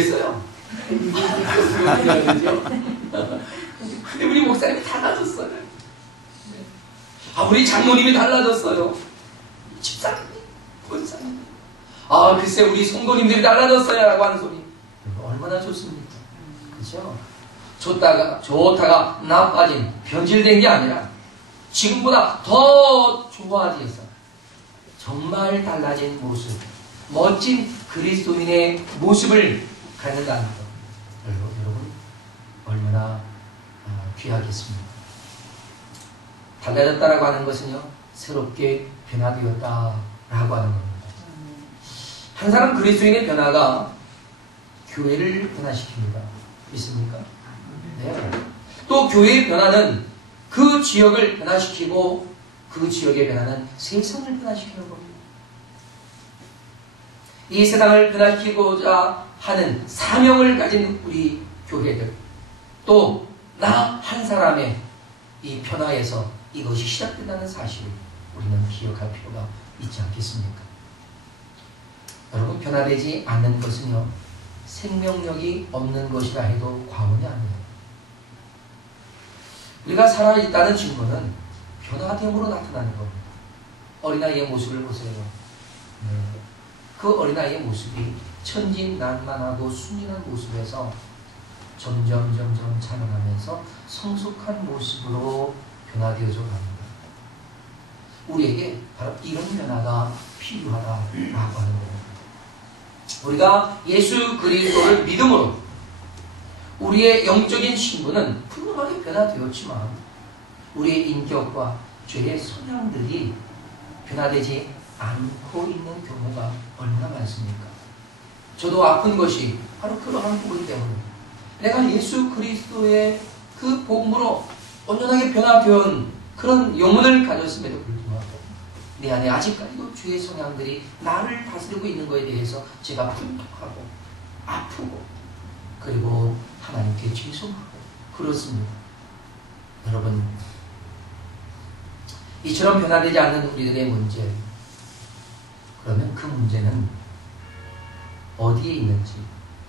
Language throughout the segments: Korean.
있어요. 근데 우리 목사님이 달라졌어요. 우리 장로님이 달라졌어요. 집사님, 권사님. 글쎄 우리 성도님들이 달라졌어요 라고 하는 소리. 얼마나 좋습니까? 그죠? 좋다가 나빠진, 변질된 게 아니라 지금보다 더 좋아져서 정말 달라진 모습, 멋진 그리스도인의 모습을 갖는다는 것. 여러분 얼마나 귀하겠습니까? 달라졌다라고 하는 것은요, 새롭게 변화되었다라고 하는 겁니다. 한 사람 그리스도인의 변화가 교회를 변화시킵니다. 믿습니까? 네. 또 교회의 변화는 그 지역을 변화시키고 그 지역의 변화는 세상을 변화시키는 겁니다. 이 세상을 변화시키고자 하는 사명을 가진 우리 교회들, 또 나 한 사람의 이 변화에서 이것이 시작된다는 사실을 우리는 기억할 필요가 있지 않겠습니까? 여러분, 변화되지 않는 것은요, 생명력이 없는 것이라 해도 과언이 아니에요. 우리가 살아있다는 증거는 변화됨으로 나타나는 겁니다. 어린아이의 모습을 보세요. 그 어린아이의 모습이 천진난만하고 순진한 모습에서 점점 자라나면서 성숙한 모습으로 변화되어져 갑니다. 우리에게 바로 이런 변화가 필요하다라고 하는 겁니다. 우리가 예수 그리스도를 믿음으로 우리의 영적인 신분은 훌륭하게 변화되었지만 우리의 인격과 죄의 성향들이 변화되지 않고 있는 경우가 얼마나 많습니까? 저도 아픈 것이 바로 그러한 부분 때문에 내가 예수 그리스도의 그 복음으로 온전하게 변화된 그런 영혼을 가졌음에도 불구하고 내 안에 아직까지도 죄의 성향들이 나를 다스리고 있는 것에 대해서 제가 분통하고 아프고 그리고 하나님께 죄송하고 그렇습니다. 여러분, 이처럼 변화되지 않는 우리들의 문제, 그러면 그 문제는 어디에 있는지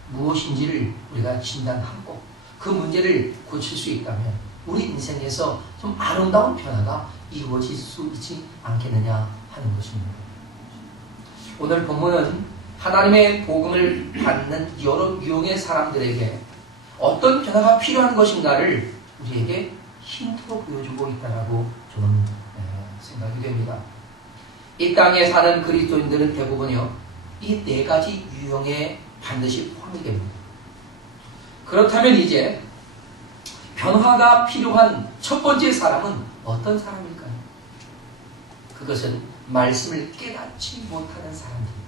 무엇인지를 우리가 진단하고 그 문제를 고칠 수 있다면 우리 인생에서 좀 아름다운 변화가 이루어질 수 있지 않겠느냐 하는 것입니다. 오늘 본문은 하나님의 복음을 받는 여러 유형의 사람들에게 어떤 변화가 필요한 것인가를 우리에게 힌트로 보여주고 있다라고 저는 생각이 됩니다. 이 땅에 사는 그리스도인들은 대부분이요, 이 네 가지 유형에 반드시 포함이 됩니다. 그렇다면 이제 변화가 필요한 첫 번째 사람은 어떤 사람일까요? 그것은 말씀을 깨닫지 못하는 사람들입니다.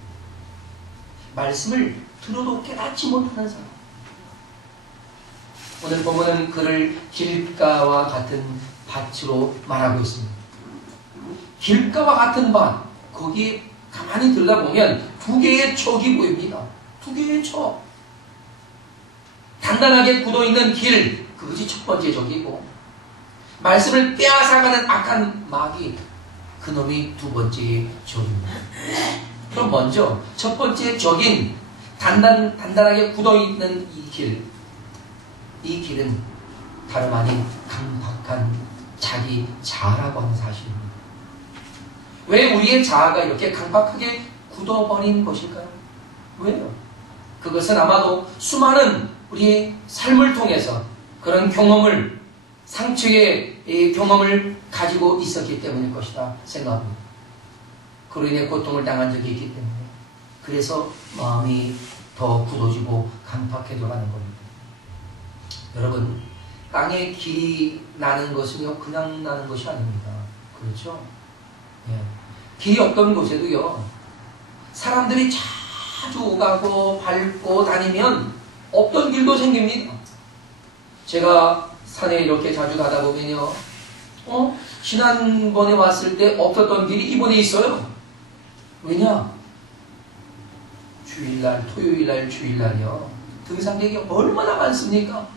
말씀을 들어도 깨닫지 못하는 사람. 오늘 보면은 그를 길가와 같은 밭으로 말하고 있습니다. 길가와 같은 밭, 거기에 가만히 들여다보면 두 개의 척이 보입니다. 두 개의 척. 단단하게 굳어있는 길, 그것이 첫 번째 적이고, 말씀을 빼앗아가는 악한 마귀, 그놈이 두 번째 적입니다. 그럼 먼저 첫 번째 적인 단단하게 굳어있는 이 길, 이 길은 다름 아닌 강박한 자기 자아라고 하는 사실입니다. 왜 우리의 자아가 이렇게 강박하게 굳어버린 것일까요? 왜요? 그것은 아마도 수많은 우리의 삶을 통해서 그런 경험을, 상처의 경험을 가지고 있었기 때문일 것이다 생각합니다. 그로 인해 고통을 당한 적이 있기 때문에 그래서 마음이 더 굳어지고 강박해 돌아가는 겁니다. 여러분, 땅에 길이 나는 것은요, 그냥 나는 것이 아닙니다. 그렇죠? 예. 길이 없던 곳에도요, 사람들이 자주 오가고 밟고 다니면 없던 길도 생깁니다. 제가 산에 이렇게 자주 가다 보면요, 지난번에 왔을 때 없었던 길이 이번에 있어요. 왜냐? 주일날, 토요일날, 주일날이요, 등산객이 얼마나 많습니까?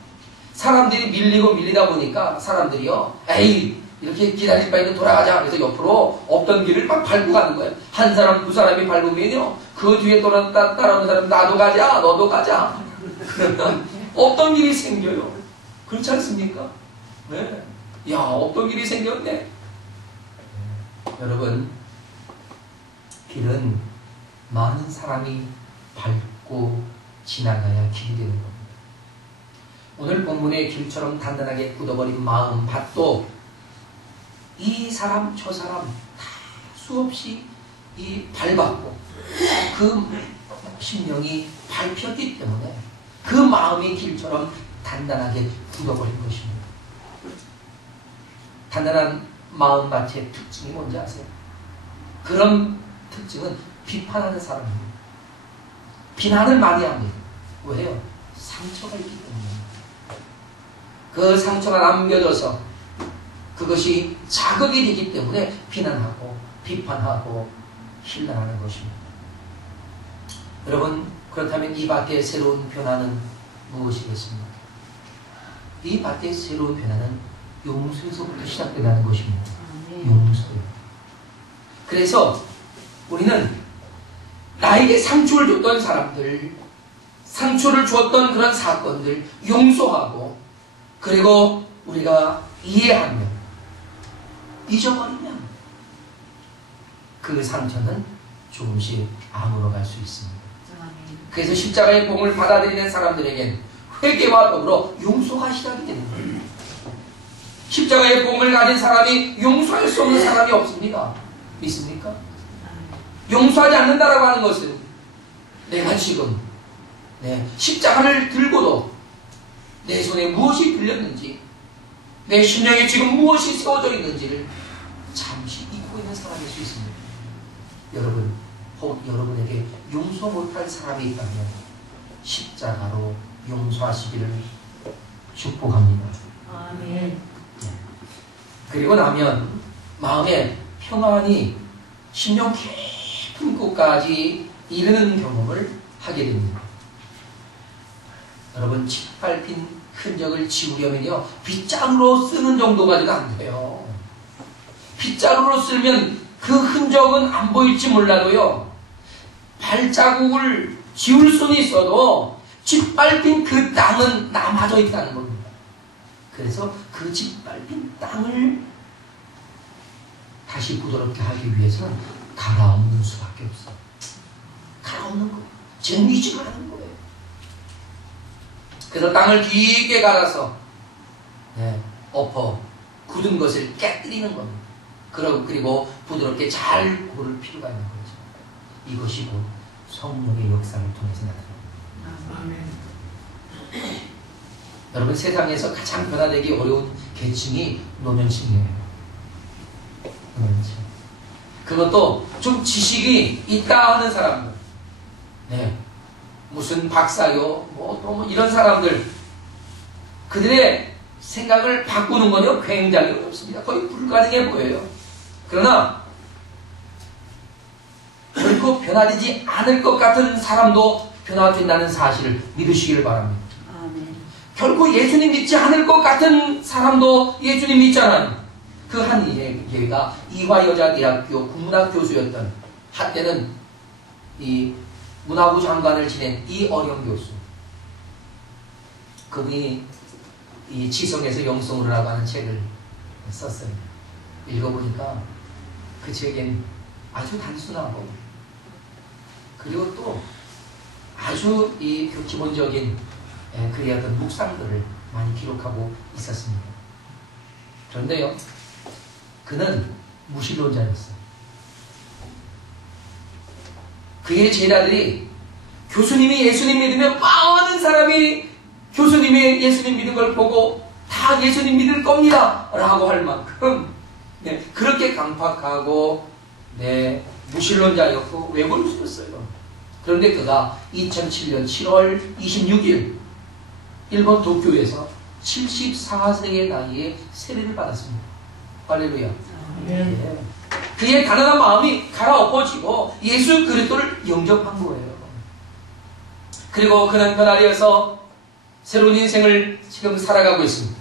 사람들이 밀리다 보니까 사람들이요, 에이, 이렇게 기다릴 바에는 돌아가자. 그래서 옆으로 없던 길을 막 밟고 가는 거예요. 한 사람, 두 사람이 밟으면요, 그 뒤에 따라오는 사람, 나도 가자, 너도 가자. 그러면 어떤 일이 생겨요? 그렇지 않습니까? 네. 야, 어떤 일이 생겼네. 네. 여러분, 길은 많은 사람이 밟고 지나가야 길이 되는 겁니다. 오늘 본문의 길처럼 단단하게 굳어버린 마음 밭도 이 사람 저 사람 다 수없이 밟았고 그 심령이 밟혔기 때문에 그 마음의 길처럼 단단하게 굳어버린 것입니다. 단단한 마음밭의 특징이 뭔지 아세요? 그런 특징은 비판하는 사람입니다. 비난을 많이 합니다. 왜요? 상처가 있기 때문입니다. 그 상처가 남겨져서 그것이 자극이 되기 때문에 비난하고 비판하고 신랑하는 것입니다. 여러분, 그렇다면 이 밭의 새로운 변화는 무엇이겠습니까? 이 밭의 새로운 변화는 용서에서부터 시작된다는 것입니다. 용서요. 그래서 우리는 나에게 상처를 줬던 사람들, 상처를 주었던 그런 사건들 용서하고, 그리고 우리가 이해하며 잊어버리면 그 상처는 조금씩 아물어갈 수 있습니다. 그래서 십자가의 복음을 받아들이는 사람들에겐 회개와 더불어 용서가 시작이 되는 거예요. 십자가의 복음을 가진 사람이 용서할 수 없는 사람이 없습니다. 믿습니까? 용서하지 않는다라고 하는 것은 내가 지금 십자가를 들고도 내 손에 무엇이 들렸는지, 내 심령에 지금 무엇이 세워져 있는지를 잠시 잊고 있는 사람일 수 있습니다. 여러분, 혹 여러분에게 용서 못할 사람이 있다면 십자가로 용서하시기를 축복합니다. 아멘. 그리고 나면 마음에 평안이 심령 깊은 곳까지 이르는 경험을 하게 됩니다. 여러분, 짓밟힌 흔적을 지우려면요, 빗자루로 쓰는 정도까지는 안 돼요. 빗자루로 쓰면 그 흔적은 안 보일지 몰라도요, 발자국을 지울 수는 있어도 짓밟힌 그 땅은 남아져 있다는 겁니다. 그래서 그 짓밟힌 땅을 다시 부드럽게 하기 위해서는 갈아엎는 수밖에 없어요. 갈아엎는 거예요. 쟁기지 않은 거예요. 그래서 땅을 깊게 갈아서 엎어 굳은 것을 깨뜨리는 겁니다. 그리고 부드럽게 잘 고를 필요가 있는 거죠. 이것이 곧 성령의 역사를 통해서 나타납니다. 여러분, 세상에서 가장 변화되기 어려운 계층이 노년층이에요. 노년층. 그것도 좀 지식이 있다 하는 사람들. 무슨 박사요, 또 이런 사람들. 그들의 생각을 바꾸는 건요, 굉장히 어렵습니다. 거의 불가능해 보여요. 그러나, 결코 변화되지 않을 것 같은 사람도 변화된다는 사실을 믿으시기를 바랍니다. 결코 예수님 믿지 않을 것 같은 사람도 예수님 믿잖아요. 그 한 예가 이화여자대학교 국문학 교수였던, 한때는 이 문화부 장관을 지낸 이어령 교수. 그분이 이 지성에서 영성으로라고 하는 책을 썼어요. 읽어보니까 그 책엔 아주 단순하고, 그리고 또 아주 이 기본적인 그의 어떤 묵상들을 많이 기록하고 있었습니다. 그런데요, 그는 무신론자였어요. 그의 제자들이 교수님이 예수님 믿으면 많은 사람이 교수님이 예수님 믿은 걸 보고 다 예수님 믿을 겁니다 라고 할 만큼 그렇게 강팍하고 무신론자였고 외골수였어요. 그런데 그가 2007년 7월 26일 일본 도쿄에서 74세의 나이에 세례를 받았습니다. 할렐루야. 그의 가난한 마음이 갈아엎어지고 예수 그리스도를 영접한 거예요. 그리고 그는 변화되어서 새로운 인생을 지금 살아가고 있습니다.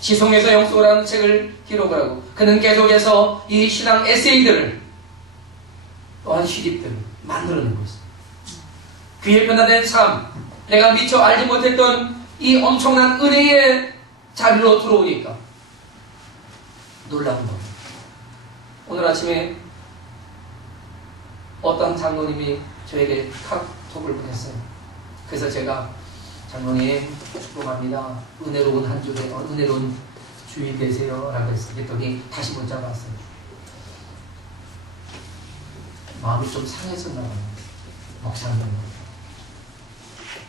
지성에서 영성이라는 책을 기록을 하고, 그는 계속해서 이 신앙 에세이들을, 또한 시집들을 만들어내고 있습니다. 그의 변화된 삶, 내가 미처 알지 못했던 이 엄청난 은혜의 자리로 들어오니까 놀라운 겁니다. 오늘 아침에 어떤 장로님이 저에게 카톡을 보냈어요. 그래서 제가 장로님 축복합니다. 은혜로운 한 주에 은혜로운 주일 되세요 라고 했더니 다시 문자가 왔어요. 마음이 좀 상했었나 봐요. 목사님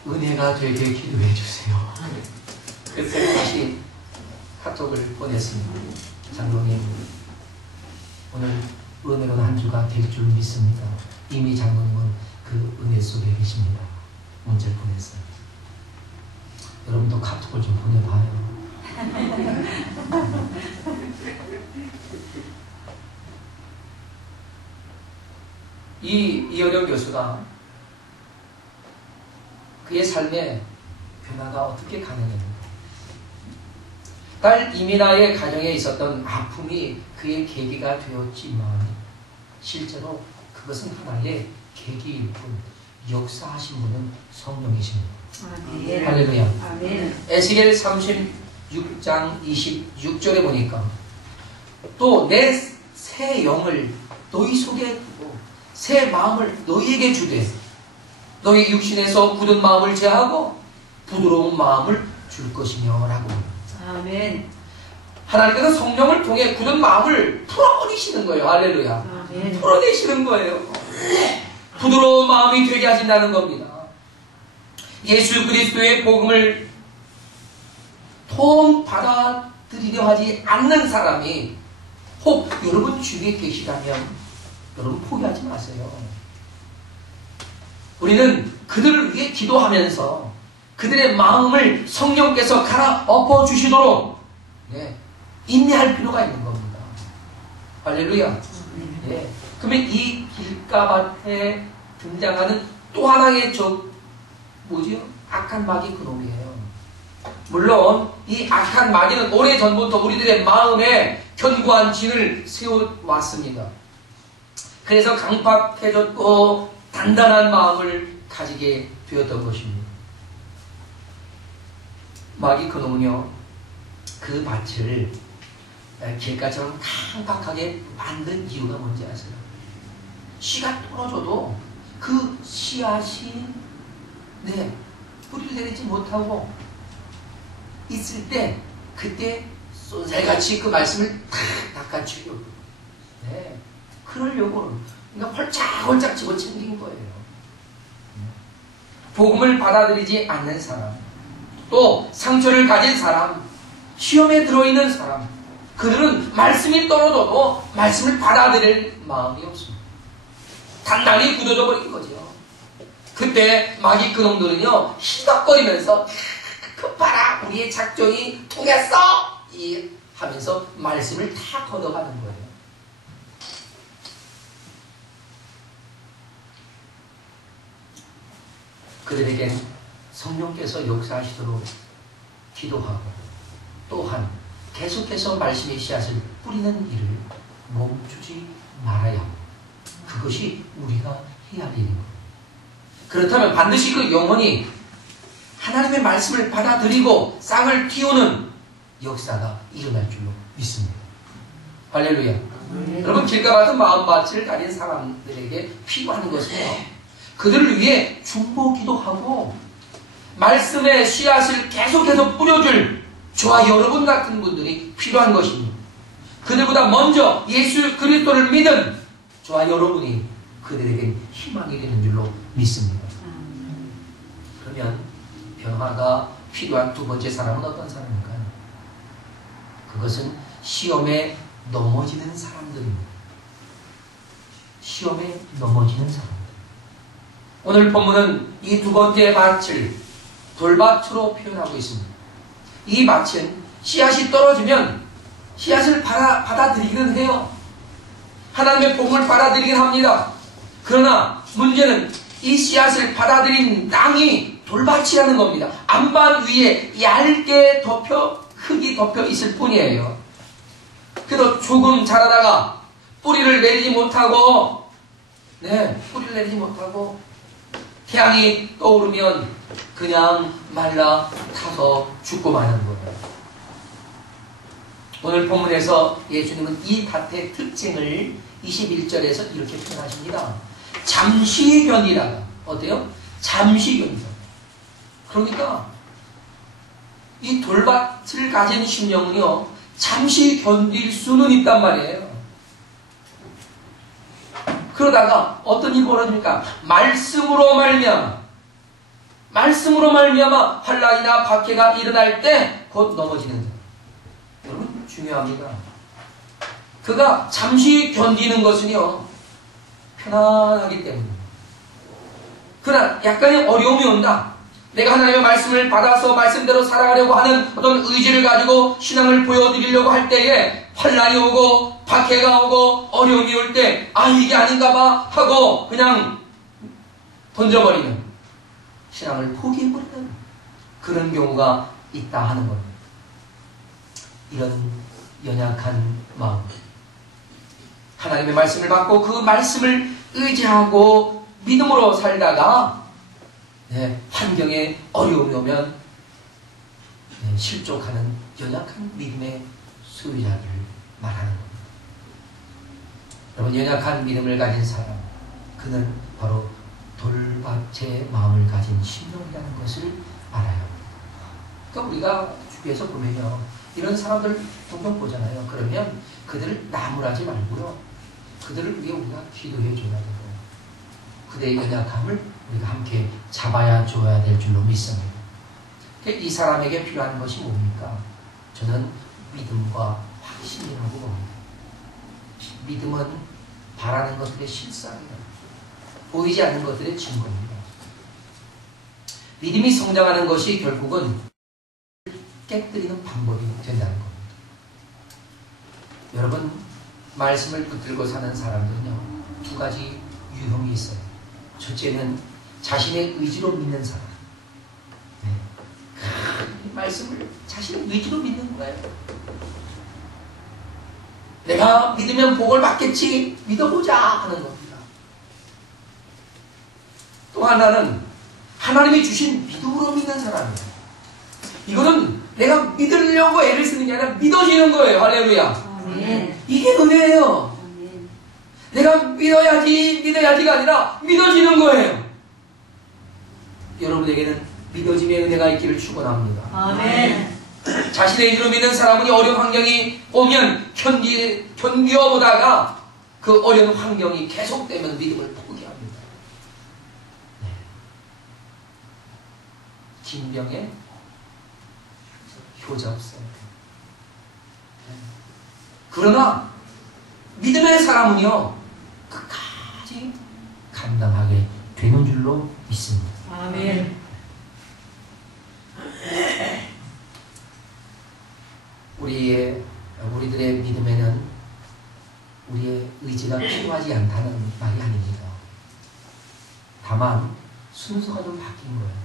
은혜가 되게 기도해 주세요. 그래서 제가 다시 카톡을 보냈습니다. 장로님 오늘 은혜로운 한 주가 될 줄 믿습니다. 이미 장로님은 그 은혜 속에 계십니다. 문자를 보냈어요. 여러분도 카톡을 좀 보내봐요. 이어령 교수가 그의 삶의 변화가 어떻게 가능합니까? 딸 이민아의 가정에 있었던 아픔이 그의 계기가 되었지만 실제로 그것은 하나의 계기일 뿐 역사하신 분은 성령이십니다. 아멘. 할렐루야. 아멘. 에스겔 36장 26절에 보니까 또 내 새 영을 너희 속에 두고 새 마음을 너희에게 주되 너희 육신에서 굳은 마음을 제하고 부드러운 마음을 줄 것이며 라고. 아멘. 하나님께서 성령을 통해 굳은 마음을 풀어내시는 거예요. 할렐루야. 아멘. 풀어내시는 거예요. 부드러운 마음이 되게 하신다는 겁니다. 예수 그리스도의 복음을 통 받아들이려 하지 않는 사람이 혹 여러분 주위에 계시다면 여러분 포기하지 마세요. 우리는 그들을 위해 기도하면서 그들의 마음을 성령께서 갈아 엎어주시도록 인내할 필요가 있는 겁니다. 할렐루야. 그러면 이 길가밭에 등장하는 또 하나의 뭐지요? 악한 마귀 그놈이에요. 물론 이 악한 마귀는 오래전부터 우리들의 마음에 견고한 진을 세워왔습니다. 그래서 강팍해졌고 단단한 마음을 가지게 되었던 것입니다. 마귀 그놈은요, 그 밭을 길가처럼 강팍하게 만든 이유가 뭔지 아세요? 씨가 떨어져도 그 씨앗이 뿌리를 내리지 못하고 있을 때 그때 쏜살같이 그 말씀을 탁 닦아주려고 그러려고 그러니까 홀짝홀짝 집어챙긴 거예요. 복음을 받아들이지 않는 사람, 또 상처를 가진 사람, 시험에 들어있는 사람, 그들은 말씀이 떨어져도 말씀을 받아들일 마음이 없습니다. 단단히 굳어져 버린 거죠. 그때 마귀 그놈들은요, 희덕거리면서 그 봐라 우리의 작전이 통했어 하면서 말씀을 다 걷어가는 거예요. 그들에겐 성령께서 역사하시도록 기도하고 또한 계속해서 말씀의 씨앗을 뿌리는 일을 멈추지 말아야 합니다. 그것이 우리가 해야 할 일입니다. 그렇다면 반드시 그 영혼이 하나님의 말씀을 받아들이고 싹을 틔우는 역사가 일어날 줄로 믿습니다. 할렐루야. 여러분, 길과 같은 마음밭을 가진 사람들에게 필요한 것은요, 그들을 위해 중보 기도하고 말씀의 씨앗을 계속해서 뿌려줄 저와 여러분 같은 분들이 필요한 것입니다. 그들보다 먼저 예수 그리스도를 믿은 저와 여러분이 그들에게 희망이 되는 줄로 믿습니다. 그러면 변화가 필요한 두 번째 사람은 어떤 사람일까요? 그것은 시험에 넘어지는 사람들입니다. 시험에 넘어지는 사람들. 오늘 본문은 이 두 번째 밭을 돌밭으로 표현하고 있습니다. 이 밭은 씨앗이 떨어지면 씨앗을 받아들이기는 해요. 하나님의 복음을 받아들이긴 합니다. 그러나 문제는 이 씨앗을 받아들인 땅이 돌밭이라는 겁니다. 안반 위에 얇게 흙이 덮여 있을 뿐이에요. 그래도 조금 자라다가 뿌리를 내리지 못하고 태양이 떠오르면 그냥 말라 타서 죽고 마는 거예요. 오늘 본문에서 예수님은 이 밭의 특징을 21절에서 이렇게 표현하십니다. 잠시 견디다가 어때요? 잠시 견디다. 그러니까 이 돌밭을 가진 심령은요, 잠시 견딜 수는 있단 말이에요. 그러다가 어떤 일이 벌어집니까? 말씀으로 말미암아 환난이나 박해가 일어날 때 곧 넘어지는 거예요. 여러분 중요합니다. 그가 잠시 견디는 것은요, 편안하기 때문입니다. 그러나 약간의 어려움이 온다. 내가 하나님의 말씀을 받아서 말씀대로 살아가려고 하는 어떤 의지를 가지고 신앙을 보여드리려고 할 때에 환난이 오고 박해가 오고 어려움이 올 때 이게 아닌가 봐 하고 그냥 던져버리는, 신앙을 포기해버리는 그런 경우가 있다 하는 겁니다. 이런 연약한 마음, 하나님의 말씀을 받고 그 말씀을 의지하고 믿음으로 살다가 환경에 어려움이 오면 실족하는 연약한 믿음의 소유자를 말하는 겁니다. 여러분, 연약한 믿음을 가진 사람, 그는 바로 돌밭의 마음을 가진 심령이라는 것을 알아야 합니다. 그러니까 우리가 주위에서 보면요, 이런 사람들 종종 보잖아요. 그러면 그들을 나무라지 말고요, 그들을 위해 우리가 기도해 줘야 되고, 그들의 연약함을 우리가 함께 잡아야 줘야 될 줄로 믿습니다. 이 사람에게 필요한 것이 뭡니까? 저는 믿음과 확신이라고 봅니다. 믿음은 바라는 것들의 실상이다. 보이지 않는 것들의 증거입니다. 믿음이 성장하는 것이 결국은 깨뜨리는 방법이 된다는 겁니다. 여러분, 말씀을 붙들고 사는 사람들은요, 두 가지 유형이 있어요. 첫째는 자신의 의지로 믿는 사람. 말씀을 자신의 의지로 믿는 거예요. 내가 믿으면 복을 받겠지, 믿어보자 하는 겁니다. 또 하나는 하나님이 주신 믿음으로 믿는 사람이에요. 이거는 내가 믿으려고 애를 쓰는 게 아니라 믿어지는 거예요. 할렐루야. 아멘. 이게 은혜예요. 아멘. 내가 믿어야지가 아니라 믿어지는 거예요. 여러분에게는 믿어짐의 은혜가 있기를 축원합니다. 아멘. 자신의 의지로 믿는 사람은 어려운 환경이 오면 견디어보다가 그 어려운 환경이 계속되면 믿음을 포기합니다. 김병의 효자없어요. 그러나 믿음의 사람은요, 끝까지 감당하게 되는 줄로 믿습니다. 아멘. 우리들의 믿음에는 우리의 의지가 필요하지 않다는 말이 아닙니다. 다만 순서가 좀 바뀐 거예요.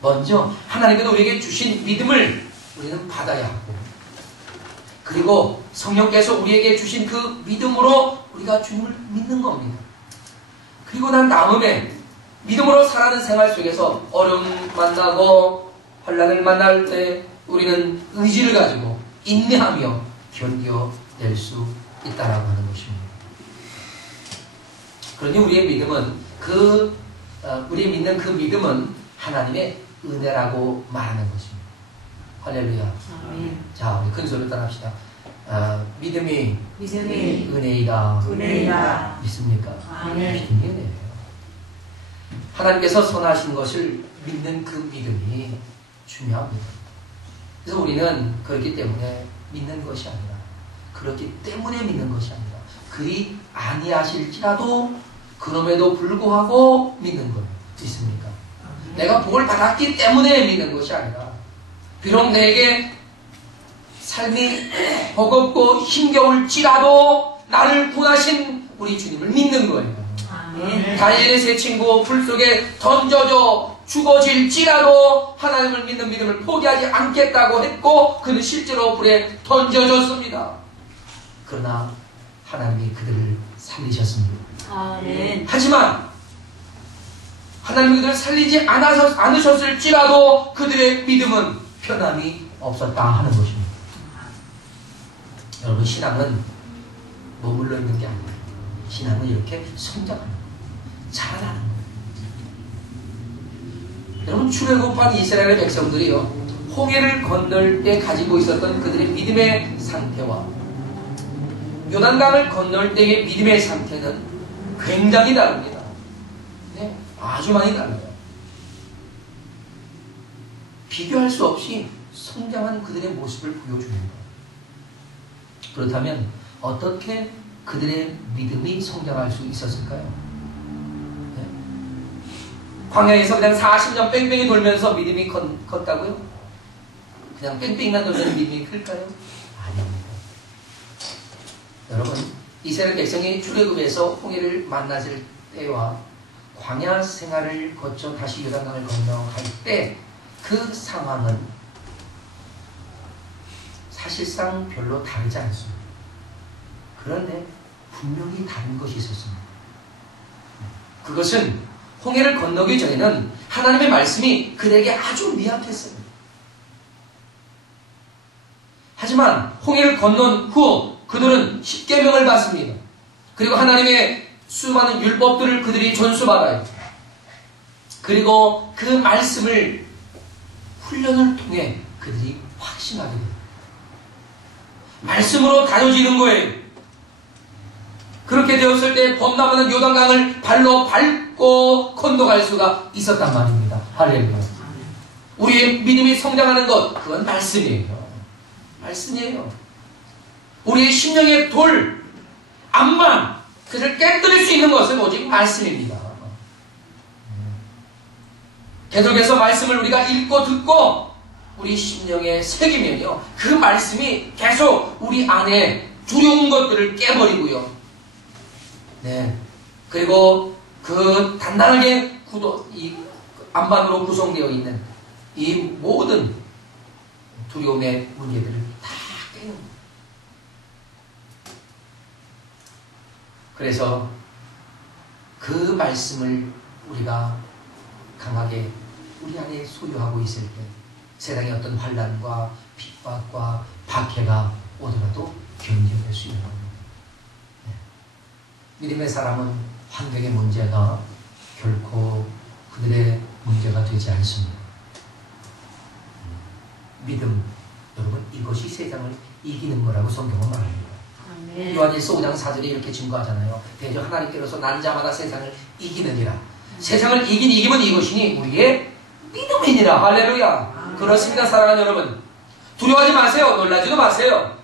먼저 하나님께서 우리에게 주신 믿음을 우리는 받아야 하고, 그리고 성령께서 우리에게 주신 그 믿음으로 우리가 주님을 믿는 겁니다. 그리고 난 다음에 믿음으로 살아가는 생활 속에서 어려움 만나고 환난을 만날 때 우리는 의지를 가지고 인내하며 견뎌낼 수 있다라고 하는 것입니다. 그러니 우리의 믿음은 우리 믿는 그 믿음은 하나님의 은혜라고 말하는 것입니다. 할렐루야. 아멘. 자, 우리 큰 소리로 따라합시다. 믿음이 믿음이 은혜이다. 은혜이다. 믿습니까? 아멘. 믿음이 은혜예요. 하나님께서 선하신 것을 믿는 그 믿음이 중요합니다. 그래서 우리는 그렇기 때문에 믿는 것이 아니라, 그렇기 때문에 믿는 것이 아니라, 그리 아니하실지라도 그럼에도 불구하고 믿는 거예요. 믿습니까? 내가 복을 받았기 때문에 믿는 것이 아니라, 비록 내게 삶이 버겁고 힘겨울지라도 나를 구하신 우리 주님을 믿는 거예요. 아멘. 다니엘의 세 친구 불 속에 던져져 죽어질지라도 하나님을 믿는 믿음을 포기하지 않겠다고 했고, 그는 실제로 불에 던져졌습니다. 그러나 하나님이 그들을 살리셨습니다. 아멘. 하지만 하나님이 그들을 살리지 않으셨을지라도 그들의 믿음은 변함이 없었다 하는 것입니다. 여러분, 신앙은 머물러 있는 게 아니에요. 신앙은 이렇게 성장하는 거예요. 자라나는 거예요. 여러분, 출애굽한 이스라엘의 백성들이요, 홍해를 건널 때 가지고 있었던 그들의 믿음의 상태와 요단강을 건널 때의 믿음의 상태는 굉장히 다릅니다. 네, 아주 많이 달라요. 비교할 수 없이 성장한 그들의 모습을 보여줍니다. 그렇다면 어떻게 그들의 믿음이 성장할 수 있었을까요? 네? 광야에서 그냥 40년 뺑뺑이 돌면서 믿음이 컸다고요? 그냥 뺑뺑이만 돌면 믿음이 클까요? 아닙니다. 여러분, 이스라엘 백성이 출애굽에서 홍해를 만났을 때와 광야 생활을 거쳐 다시 요단강을 건너갈 때 그 상황은 사실상 별로 다르지 않습니다. 그런데 분명히 다른 것이 있었습니다. 그것은 홍해를 건너기 전에는 하나님의 말씀이 그들에게 아주 미약했습니다. 하지만 홍해를 건넌 후 그들은 십계명을 받습니다. 그리고 하나님의 수많은 율법들을 그들이 전수받아요. 그리고 그 말씀을 훈련을 통해 그들이 확신하게 됩니다. 말씀으로 다져지는 거예요. 그렇게 되었을 때 범람하는 요단강을 발로 밟고 건너갈 수가 있었단 말입니다. 할렐루야. 우리의 믿음이 성장하는 것, 그건 말씀이에요. 말씀이에요. 우리의 심령의 돌, 암만 그를 깨뜨릴 수 있는 것은 오직 말씀입니다. 계속해서 말씀을 우리가 읽고 듣고 우리 심령에 새기면요, 그 말씀이 계속 우리 안에 두려운 것들을 깨버리고요. 네. 그리고 그 단단하게 이 안반으로 구성되어 있는 이 모든 두려움의 문제들을 다 깨는 거예요. 그래서 그 말씀을 우리가 강하게 우리 안에 소유하고 있을 때 세상의 어떤 환난과 핍박과 박해가 오더라도 견뎌낼 수 있는 겁니다. 네. 믿음의 사람은 환경의 문제가 결코 그들의 문제가 되지 않습니다. 믿음, 여러분, 이것이 세상을 이기는 거라고 성경은 말합니다. 요한일서 5장 4절에 이렇게 증거하잖아요. 대저 하나님께로서 난 자마다 세상을 이기느니라. 세상을 이기면 이것이니 우리의 믿음이니라. 할렐루야. 그렇습니다, 사랑하는 여러분. 두려워하지 마세요. 놀라지도 마세요.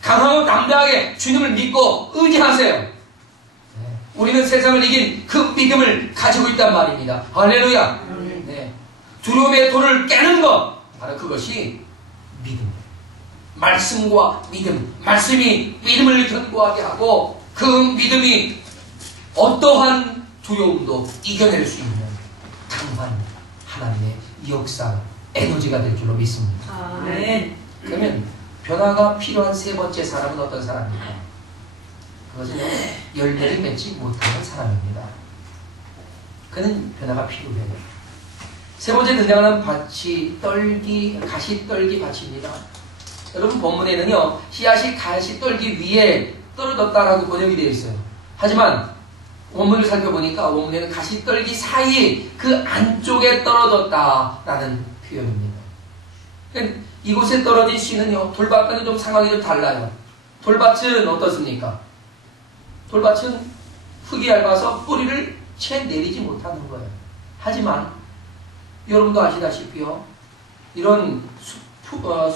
강하고 담대하게 주님을 믿고 의지하세요. 네. 우리는 세상을 이긴 그 믿음을 가지고 있단 말입니다. 할렐루야. 네. 두려움의 돌을 깨는 것, 바로 그것이 믿음. 말씀과 믿음, 말씀이 믿음을 견고하게 하고 그 믿음이 어떠한 두려움도 이겨낼 수 있는 강한 하나님의 역사, 에너지가 될 줄로 믿습니다. 아멘. 그러면 변화가 필요한 세 번째 사람은 어떤 사람입니까? 그것은 열매를 맺지 못하는 사람입니다. 그는 변화가 필요해요. 세 번째 등장하는 밭이 가시떨기 밭입니다. 여러분, 본문에는요, 씨앗이 가시떨기 위에 떨어졌다라고 번역이 되어 있어요. 하지만 원문을 살펴보니까 원문에는 가시떨기 사이 그 안쪽에 떨어졌다라는 표현입니다. 그러니까 이곳에 떨어진 씨는요, 돌밭과는 좀 상황이 좀 달라요. 돌밭은 어떻습니까? 돌밭은 흙이 얇아서 뿌리를 채 내리지 못하는 거예요. 하지만 여러분도 아시다시피요, 이런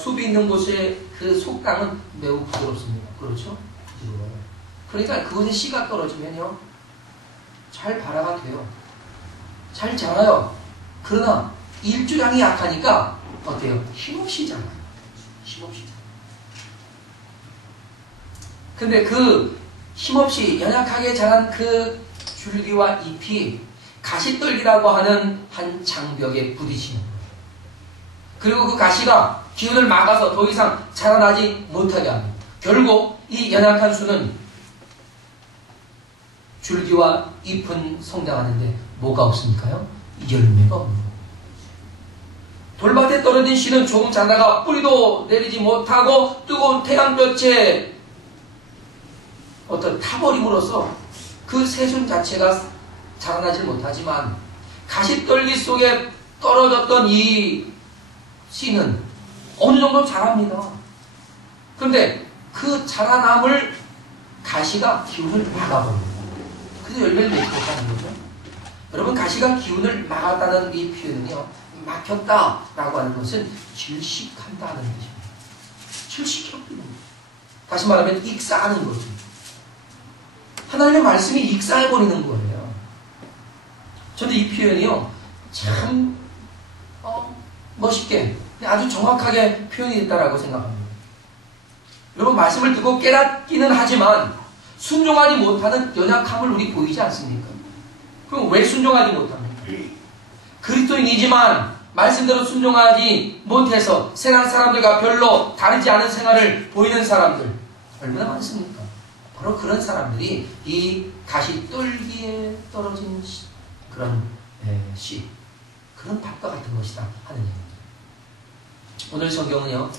숲이 있는 곳의 그 속당은 매우 부드럽습니다. 그렇죠? 부드러워요. 그러니까 그곳에 씨가 떨어지면요, 잘 발화가 돼요. 잘 자라요. 그러나 일주량이 약하니까 어때요? 힘없이 자라요. 힘없이 자라요. 근데 그 힘없이 연약하게 자란 그 줄기와 잎이 가시떨기라고 하는 한 장벽에 부딪히는 거예요. 그리고 그 가시가 기운을 막아서 더 이상 자라나지 못하게 합니다. 결국 이 연약한 수는 줄기와 잎은 성장하는데 뭐가 없으니까요? 열매가 없는 거예요. 돌밭에 떨어진 씨는 조금 자라가 뿌리도 내리지 못하고 뜨거운 태양볕에 어떤 타버림으로써 그 새순 자체가 자라나질 못하지만 가시떨기 속에 떨어졌던 이 씨는 어느 정도 자랍니다. 그런데 그 자라남을 가시가 기운을 막아버립니다. 그래서 열매를 맺지 못하는 거죠. 여러분, 가시가 기운을 막았다는 이 표현은요, 막혔다라고 하는 것은 질식한다는 뜻입니다. 질식해버리는 거예요. 다시 말하면 익사하는 거죠. 하나님의 말씀이 익사해버리는 거예요. 저는 이 표현이요, 참 멋있게 아주 정확하게 표현이 됐다라고 생각합니다. 여러분, 말씀을 듣고 깨닫기는 하지만 순종하지 못하는 연약함을 우리 보이지 않습니까? 그럼 왜 순종하지 못합니까? 그리스도인이지만 말씀대로 순종하지 못해서 세상 사람들과 별로 다르지 않은 생활을 보이는 사람들 얼마나 많습니까? 바로 그런 사람들이 이 가시떨기에 떨어진 그런 씨, 그런 밭과 같은 것이다 하는 얘기입니다. 오늘 성경은요,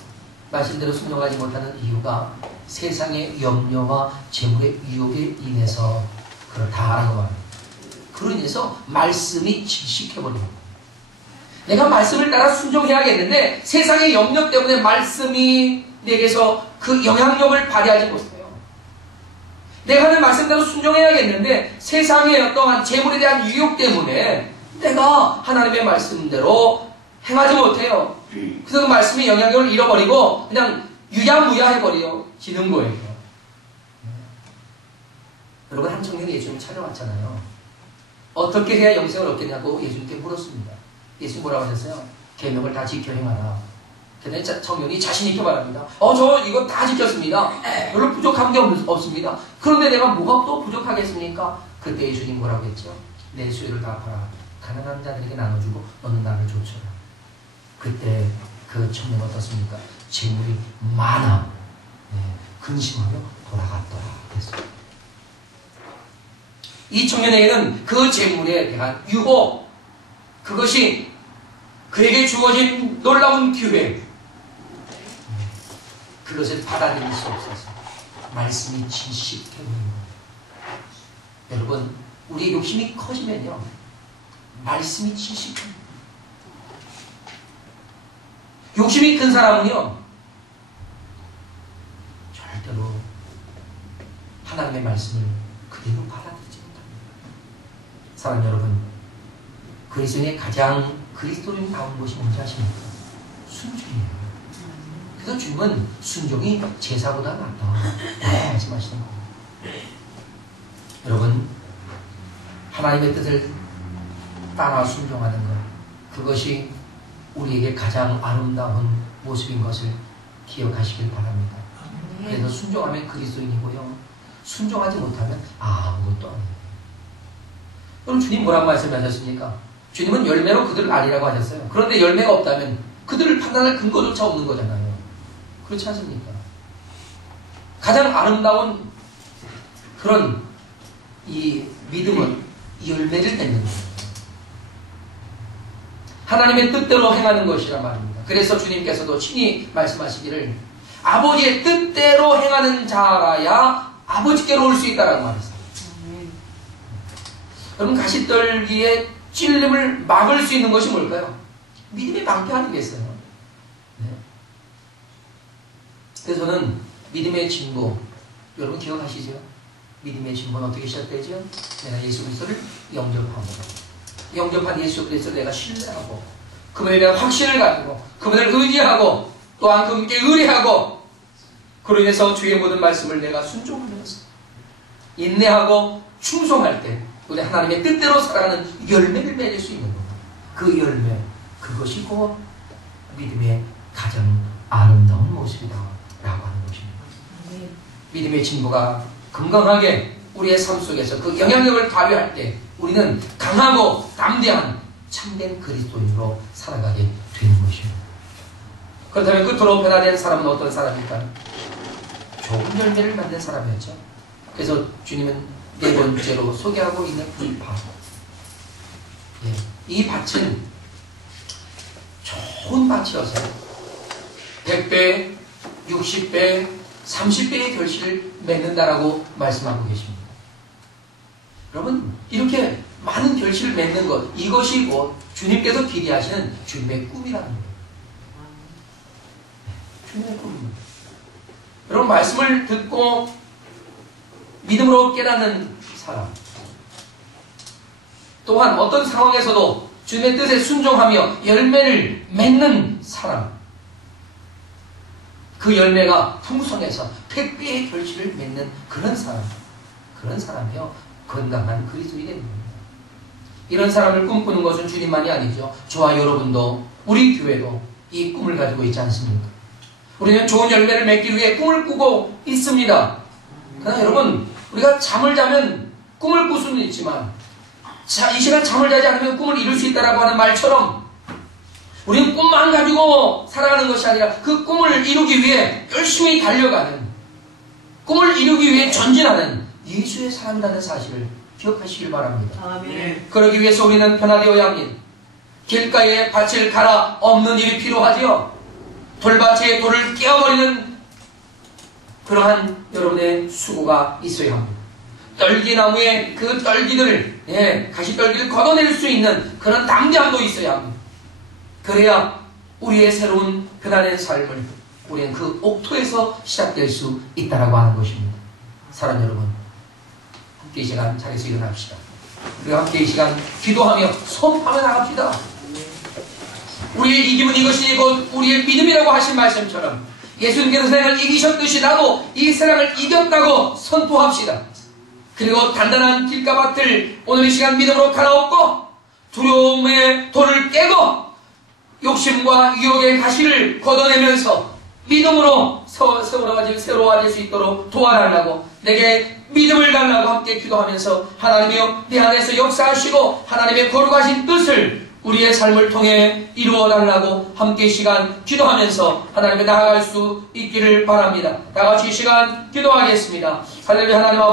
말씀대로 순종하지 못하는 이유가 세상의 염려와 재물의 유혹에 인해서 그렇다라고 말합니다. 그로 인해서 말씀이 질식해버립니다. 내가 말씀을 따라 순종해야겠는데 세상의 염려 때문에 말씀이 내게서 그 영향력을 발휘하지 못해요. 내가 하는 말씀대로 순종해야겠는데 세상의 어떠한 재물에 대한 유혹 때문에 내가 하나님의 말씀대로 행하지 못해요. 그래서 그 말씀의 영향력을 잃어버리고 그냥 유야무야해버려지는 거예요. 여러분, 한 청년이 예수님을 찾아왔잖아요. 어떻게 해야 영생을 얻겠냐고 예수님께 물었습니다. 예수님 뭐라고 하셨어요? 계명을 다 지켜 행하라. 그런데 청년이 자신 있게 말합니다. 저 이거 다 지켰습니다. 별로 부족한 게 없습니다. 그런데 내가 뭐가 또 부족하겠습니까? 그때 예수님 뭐라고 했죠? 내 소유를 다 팔아 가난한 자들에게 나눠주고 너는 나를 좇아라. 그때 그 청년 어떻습니까? 재물이 많아 근심하며 돌아갔더라 했어요. 이 청년에게는 그 재물에 대한 유혹, 그것이 그에게 주어진 놀라운 기회, 그것을 받아들일 수 없어서 말씀이 질식해버린 거예요. 여러분, 우리의 욕심이 커지면요, 말씀이 질식합니다. 욕심이 큰 사람은요, 절대로 하나님의 말씀을 그대로 받아들이지 못합니다. 사랑하는 여러분, 그리스도인의 가장 그리스도인다운 것이 뭔지 아십니까? 순종이에요. 그래서 주님은 순종이 제사보다 낫다 말씀하시는 거예요. 여러분, 하나님의 뜻을 따라 순종하는 것, 그것이 우리에게 가장 아름다운 모습인 것을 기억하시길 바랍니다. 그래서 순종하면 그리스도인이고요, 순종하지 못하면 아무것도 아니에요. 그럼 주님 뭐라고 말씀하셨습니까? 주님은 열매로 그들을 알리라고 하셨어요. 그런데 열매가 없다면 그들을 판단할 근거조차 없는 거잖아요. 그렇지 않습니까? 가장 아름다운 그런 이 믿음은 이 열매를 맺는 거예요. 하나님의 뜻대로 행하는 것이란 말입니다. 그래서 주님께서도 친히 말씀하시기를 아버지의 뜻대로 행하는 자라야 아버지께로 올 수 있다라고 말했어요. 여러분, 가시떨기에 찔림을 막을 수 있는 것이 뭘까요? 믿음의 방패 아니겠어요? 네. 그래서 저는 믿음의 진보, 여러분 기억하시죠? 믿음의 진보는 어떻게 시작되죠? 내가 예수 그리스도를 영접한 예수 그리스도를 내가 신뢰하고 그분에 대한 확신을 가지고 그분을 의지하고 또한 그분께 의뢰하고 그로 인해서 주의 모든 말씀을 내가 순종하면서 인내하고 충성할 때 우리 하나님의 뜻대로 살아가는 열매를 맺을 수 있는 겁니다. 그 열매, 그것이 곧 믿음의 가장 아름다운 모습이다 라고 하는 것입니다. 믿음의 진보가 건강하게 우리의 삶 속에서 그 영향력을 발휘할 때 우리는 강하고 담대한 참된 그리스도인으로 살아가게 되는 것입니다. 그렇다면 끝으로 변화된 사람은 어떤 사람일까? 좋은 열매를 맺는 사람이었죠. 그래서 주님은 네 번째로 소개하고 있는 이 밭. 예, 이 밭은 좋은 밭이어서 100배, 60배, 30배의 결실을 맺는다라고 말씀하고 계십니다. 여러분, 이렇게 많은 결실을 맺는 것, 이것이 곧 주님께서 기대하시는 주님의 꿈이라는 거예요. 주님의 꿈입니다. 여러분, 말씀을 듣고 믿음으로 깨닫는 사람, 또한 어떤 상황에서도 주님의 뜻에 순종하며 열매를 맺는 사람, 그 열매가 풍성해서 100배의 결실을 맺는 그런 사람이요 건강한 그리스도인입니다. 이런 사람을 꿈꾸는 것은 주님만이 아니죠. 저와 여러분도, 우리 교회도 이 꿈을 가지고 있지 않습니까? 우리는 좋은 열매를 맺기 위해 꿈을 꾸고 있습니다. 그러나 여러분, 우리가 잠을 자면 꿈을 꿀 수는 있지만 이 시간 잠을 자지 않으면 꿈을 이룰 수 있다라고 하는 말처럼 우리는 꿈만 가지고 살아가는 것이 아니라 그 꿈을 이루기 위해 열심히 달려가는, 꿈을 이루기 위해 전진하는 예수의 사람이라는 사실을 기억하시길 바랍니다. 아멘. 그러기 위해서 우리는 변화되어야 합니다. 길가에 밭을 갈아 엎는 일이 필요하지요. 돌밭에 돌을 깨어버리는 그러한 여러분의 수고가 있어야 합니다. 떨기나무의 그 떨기들을, 가시떨기를 걷어낼 수 있는 그런 담대함도 있어야 합니다. 그래야 우리의 새로운 변화된 삶을 우리는 그 옥토에서 시작될 수 있다라고 하는 것입니다. 사랑 여러분, 함께 이 시간 자리에서 일어납시다. 우리가 함께 이 시간 기도하며 선포하며 나갑시다. 우리의 이김은 이것이 곧 우리의 믿음이라고 하신 말씀처럼 예수님께서 세상을 이기셨듯이 나도 이 세상을 이겼다고 선포합시다. 그리고 단단한 길가밭을 오늘 이 시간 믿음으로 갈아엎고 두려움의 돌을 깨고 욕심과 유혹의 가시를 걷어내면서 믿음으로 새로워질 수 있도록 도와달라고, 내게 믿음을 달라고 함께 기도하면서 하나님이여 내 안에서 역사하시고 하나님의 거룩하신 뜻을 우리의 삶을 통해 이루어달라고 함께 이 시간 기도하면서 하나님께 나아갈 수 있기를 바랍니다. 다같이 이 시간 기도하겠습니다. 할렐루야. 하나님 아버지,